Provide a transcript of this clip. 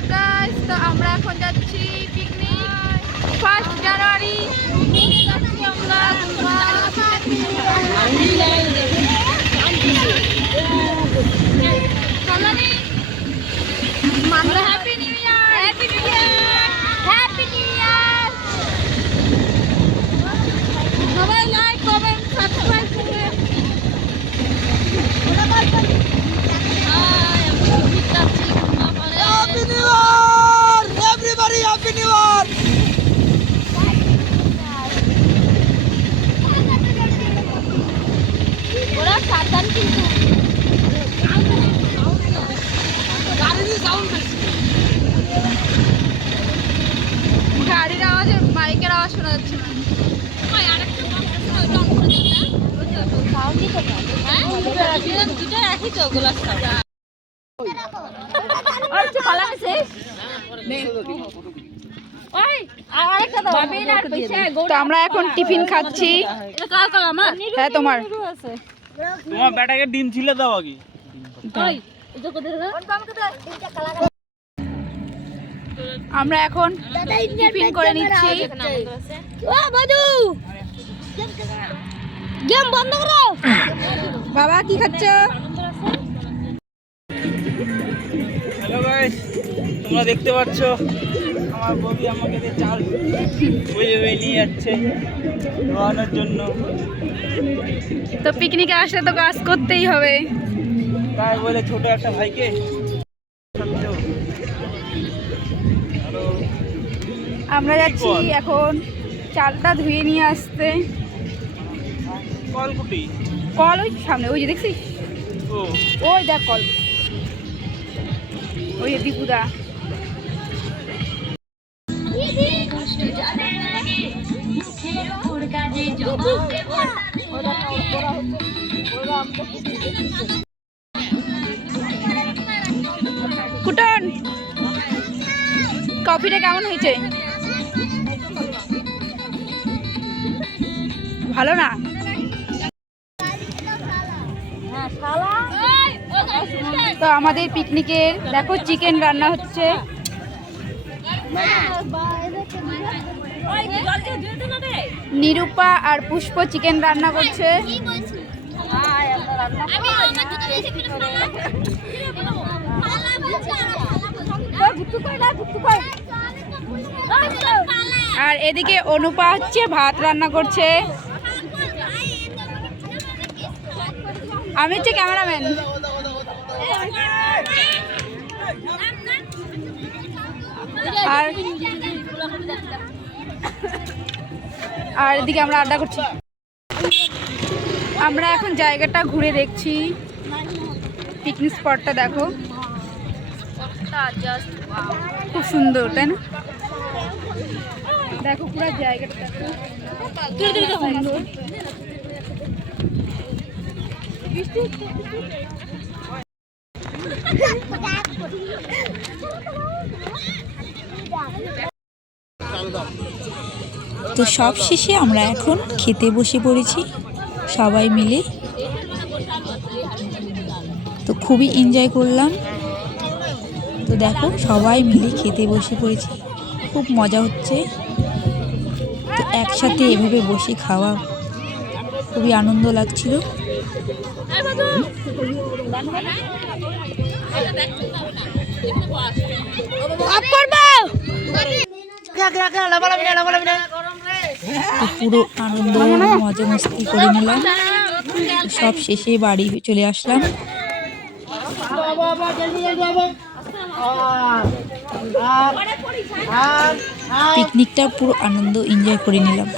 Hello guys, তো আমরা এখন যাচ্ছি পিকনিক 1 জানুয়ারি। আমরা happy new year, happy new year, happy new year. সবাই লাইক কমেন্ট সাবস্ক্রাইব করবে। Happy New Year! Everybody, Happy New Year! ওরা সাবধান কিন্তু গাড়ির আওয়াজে বাইকের আওয়াজ শোনা যাচ্ছে না। তো আমরা এখন টিফিন খাচ্ছি। হ্যাঁ, তোমার বেটাকে ডিম ছিলে দাও আগে। আমরা এখন টিফিন করে নিচ্ছি। গেম বন্ধ করো। বাবা কি খাচ্ছ? হ্যালো গাইস, তোমরা দেখতে পাচ্ছ আমার ববি আমাকে দিয়ে চাল বয়ে বয়ে নিয়ে যাচ্ছে খাওয়ানোর জন্য। তো পিকনিকে আসলে তো কাজ করতেই হবে, তাই বলে ছোট একটা ভাইকে। আমরা যাচ্ছি এখন চালটা ধুয়ে নিয়ে আসতে। কলকুটি কল ওই সামনে, ওই যে দেখছিস, ও ওই দেখ কল, ওই যে দীপুদা। কুটন, কফিটা কেমন হয়েছে? ভালো না? তো আমাদের পিকনিকের দেখো চিকেন রান্না হচ্ছে। নিরূপা আর পুষ্প চিকেন রান্না করছে। আর এদিকে অনুপা হচ্ছে ভাত রান্না করছে। আমি হচ্ছে ক্যামেরাম্যান। আর এদিকে আমরা আড্ডা করছি। আমরা এখন জায়গাটা ঘুরে দেখছি, পিকনিক স্পটটা দেখো, খুব সুন্দর তাই না? দেখো পুরো জায়গাটা দেখো, সুন্দর। তো সব শেষে আমরা এখন খেতে বসে পড়েছি সবাই মিলে। তো খুবই এনজয় করলাম। তো দেখো সবাই মিলে খেতে বসে পড়েছি, খুব মজা হচ্ছে। তো একসাথে এভাবে বসে খাওয়া খুবই আনন্দ লাগছিল। তো পুরো আনন্দ মজা মস্তি করে নিলাম। সব শেষে বাড়ি চলে আসলাম। পিকনিকটা পুরো আনন্দ এনজয় করে নিলাম।